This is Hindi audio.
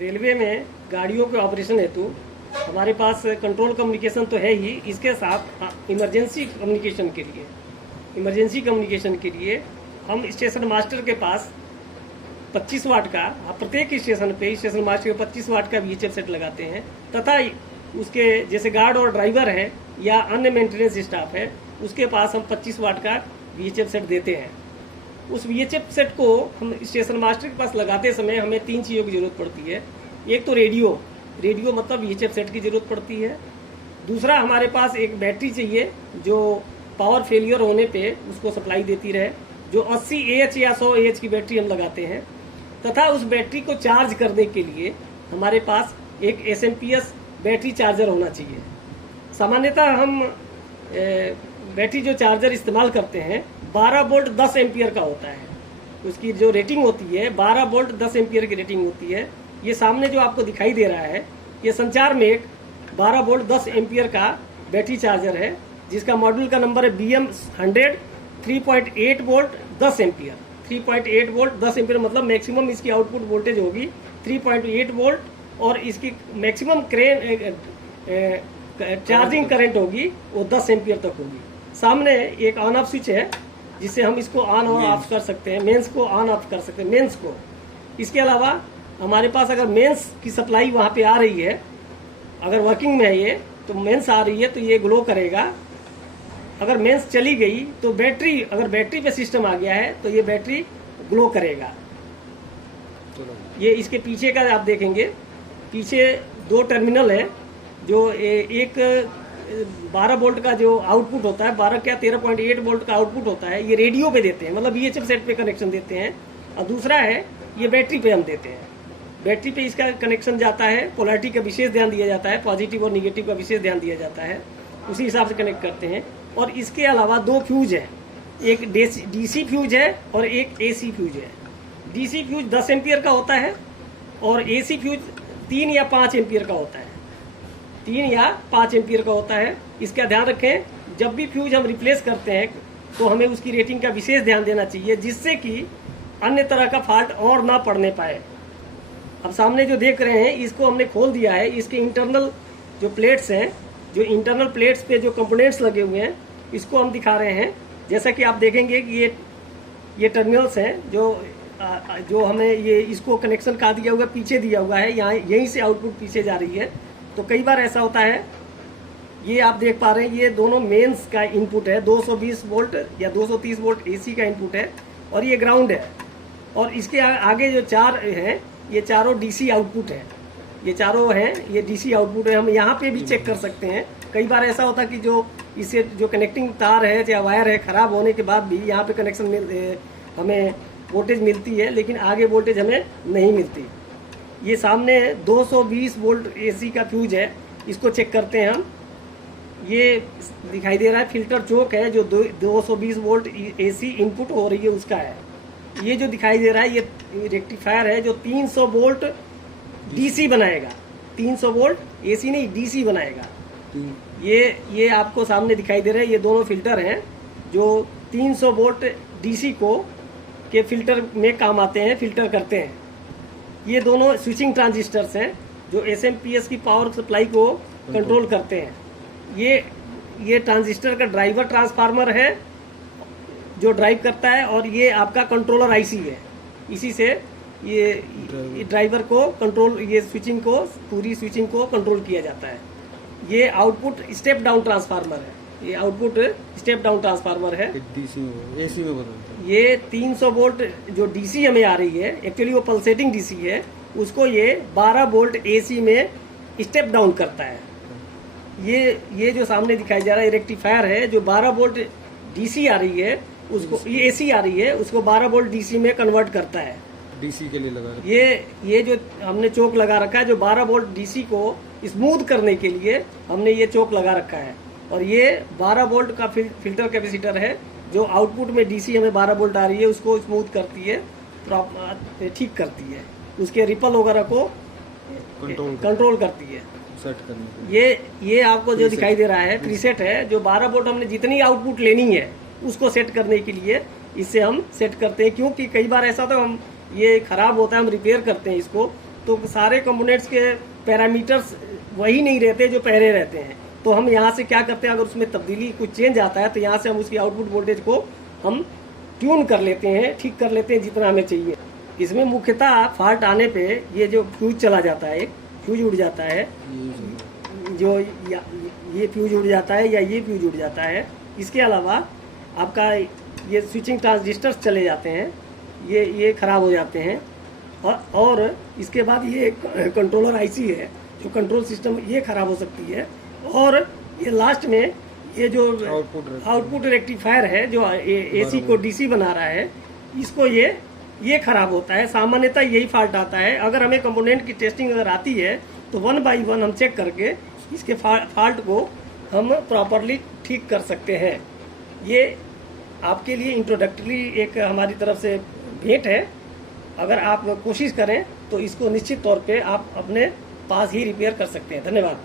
रेलवे में गाड़ियों के ऑपरेशन हेतु हमारे पास कंट्रोल कम्युनिकेशन तो है ही, इसके साथ इमरजेंसी कम्युनिकेशन के लिए हम स्टेशन मास्टर के पास 25 वाट का, प्रत्येक स्टेशन पे स्टेशन मास्टर के 25 वाट का VHF सेट लगाते हैं तथा उसके जैसे गार्ड और ड्राइवर है या अन्य मेंटेनेंस स्टाफ है उसके पास हम 25 वाट का VHF सेट देते हैं। उस VHF सेट को हम स्टेशन मास्टर के पास लगाते समय हमें 3 चीज़ों की ज़रूरत पड़ती है। एक तो रेडियो मतलब VHF सेट की ज़रूरत पड़ती है। दूसरा, हमारे पास एक बैटरी चाहिए जो पावर फेलियर होने पे उसको सप्लाई देती रहे, जो 80 AH या 100 AH की बैटरी हम लगाते हैं। तथा उस बैटरी को चार्ज करने के लिए हमारे पास एक SMPS बैटरी चार्जर होना चाहिए। सामान्यतः हम बैटरी जो चार्जर इस्तेमाल करते हैं 12 वोल्ट 10 एम्पियर का होता है। उसकी जो रेटिंग होती है 12 वोल्ट 10 एम्पियर की रेटिंग होती है। ये सामने जो आपको दिखाई दे रहा है ये संचार में एक 12 वोल्ट 10 एम्पियर का बैटरी चार्जर है जिसका मॉड्यूल का नंबर है BM100 3.8 volt 10 ampere. 3.8 volt 10 ampere मतलब मैक्सिमम इसकी आउटपुट वोल्टेज होगी 3.8 वोल्ट और इसकी मैक्सिमम चार्जिंग करंट होगी वो 10 एम्पियर तक होगी। सामने एक ऑन ऑफ स्विच है जिससे हम इसको ऑन और ऑफ कर सकते हैं, मेंस को ऑन ऑफ कर सकते हैं, मेंस को। इसके अलावा हमारे पास अगर मेंस की सप्लाई वहाँ पे आ रही है, अगर वर्किंग में है ये तो मेंस आ रही है तो ये ग्लो करेगा। अगर मेंस चली गई तो अगर बैटरी पे सिस्टम आ गया है तो ये बैटरी ग्लो करेगा। ये इसके पीछे का आप देखेंगे, पीछे 2 टर्मिनल है जो एक 12 वोल्ट का जो आउटपुट होता है, 13.8 वोल्ट का आउटपुट होता है, ये रेडियो पे देते हैं मतलब VHF सेट पे कनेक्शन देते हैं। और दूसरा है ये बैटरी पे हम देते हैं। बैटरी पे इसका कनेक्शन जाता है, पोलैरिटी का विशेष ध्यान दिया जाता है, पॉजिटिव और निगेटिव का विशेष ध्यान दिया जाता है, उसी हिसाब से कनेक्ट करते हैं। और इसके अलावा 2 फ्यूज है, एक DC फ्यूज है और एक AC फ्यूज है। DC फ्यूज 10 एम्पियर का होता है और AC फ्यूज 3 या 5 एम्पियर का होता है। 3 या 5 एम्पियर का होता है। इसका ध्यान रखें, जब भी फ्यूज हम रिप्लेस करते हैं तो हमें उसकी रेटिंग का विशेष ध्यान देना चाहिए जिससे कि अन्य तरह का फॉल्ट और ना पड़ने पाए। अब सामने जो देख रहे हैं इसको हमने खोल दिया है। इसके इंटरनल जो प्लेट्स हैं, जो इंटरनल प्लेट्स पे जो कंपोनेंट्स लगे हुए हैं इसको हम दिखा रहे हैं। जैसा कि आप देखेंगे कि ये टर्मिनल्स हैं जो हमें ये इसको कनेक्शन कहा दिया हुआ है, पीछे दिया हुआ है, यहाँ यहीं से आउटपुट पीछे जा रही है। तो कई बार ऐसा होता है, ये आप देख पा रहे हैं ये दोनों मेंस का इनपुट है, 220 वोल्ट या 230 वोल्ट AC का इनपुट है और ये ग्राउंड है। और इसके आगे जो 4 हैं ये चारों DC आउटपुट है, ये चारों हैं ये DC आउटपुट है। हम यहाँ पे भी चेक कर सकते हैं। कई बार ऐसा होता है कि जो इससे जो कनेक्टिंग तार है या वायर है खराब होने के बाद भी यहाँ पे कनेक्शन हमें वोल्टेज मिलती है लेकिन आगे वोल्टेज हमें नहीं मिलती। ये सामने 220 वोल्ट AC का फ्यूज है, इसको चेक करते हैं हम। ये दिखाई दे रहा है फिल्टर चोक है जो 220 वोल्ट AC इनपुट हो रही है उसका है। ये जो दिखाई दे रहा है ये रेक्टिफायर है जो 300 वोल्ट DC बनाएगा, 300 वोल्ट AC नहीं DC बनाएगा। ये आपको सामने दिखाई दे रहा है, ये दोनों फिल्टर हैं जो 300 वोल्ट DC के फिल्टर में काम आते हैं, फिल्टर करते हैं। ये दोनों स्विचिंग ट्रांजिस्टर्स हैं जो SMPS की पावर सप्लाई को कंट्रोल करते हैं। ये ट्रांजिस्टर का ड्राइवर ट्रांसफार्मर है जो ड्राइव करता है और ये आपका कंट्रोलर IC है। इसी से ये ड्राइवर को कंट्रोल, ये स्विचिंग को, पूरी स्विचिंग को कंट्रोल किया जाता है। ये आउटपुट स्टेप डाउन ट्रांसफार्मर है, ये आउटपुट स्टेप डाउन ट्रांसफार्मर है। DC में AC में बदलता है। ये 300 वोल्ट जो DC हमें आ रही है, एक्चुअली वो पल्सेटिंग DC है, उसको ये 12 वोल्ट AC में स्टेप डाउन करता है। ये जो सामने दिखाई जा रहा है रेक्टिफायर है जो 12 वोल्ट DC आ रही है उसको, ये AC आ रही है उसको 12 वोल्ट DC में कन्वर्ट करता है। DC के लिए लगा ये जो हमने चोक लगा रखा है जो 12 वोल्ट DC को स्मूथ करने के लिए हमने ये चोक लगा रखा है। और ये 12 वोल्ट का फिल्टर कैपेसिटर है जो आउटपुट में DC हमें 12 वोल्ट आ रही है उसको स्मूथ करती है, ठीक करती है, उसके रिपल वगैरह को कंट्रोल करती है, सेट करने। ये आपको जो दिखाई दे रहा है प्रीसेट है जो 12 वोल्ट हमने जितनी आउटपुट लेनी है उसको सेट करने के लिए इससे हम सेट करते हैं। क्योंकि कई बार ऐसा तो हम ये खराब होता है, हम रिपेयर करते हैं इसको तो सारे कंपोनेंट्स के पैरामीटर्स वही नहीं रहते जो पहले रहते हैं। तो हम यहाँ से क्या करते हैं, अगर उसमें तब्दीली कुछ चेंज आता है तो यहाँ से हम उसकी आउटपुट वोल्टेज को हम ट्यून कर लेते हैं, ठीक कर लेते हैं जितना हमें चाहिए। इसमें मुख्यतः फॉल्ट आने पे ये जो फ्यूज चला जाता है, फ्यूज उड़ जाता है, जो ये फ्यूज उड़ जाता है या ये फ्यूज उड़ जाता है। इसके अलावा आपका ये स्विचिंग ट्रांजिस्टर्स चले जाते हैं, ये खराब हो जाते हैं। और इसके बाद ये कंट्रोलर आईसी है जो कंट्रोल सिस्टम, ये खराब हो सकती है। और ये लास्ट में ये जो आउटपुट रेक्टिफायर है जो एसी को डीसी बना रहा है, इसको ये खराब होता है। सामान्यतः यही फॉल्ट आता है। अगर हमें कंपोनेंट की टेस्टिंग अगर आती है तो 1 बाई 1 हम चेक करके इसके फॉल्ट को हम प्रॉपरली ठीक कर सकते हैं। ये आपके लिए इंट्रोडक्टरी एक हमारी तरफ से भेंट है। अगर आप कोशिश करें तो इसको निश्चित तौर पे आप अपने पास ही रिपेयर कर सकते हैं। धन्यवाद।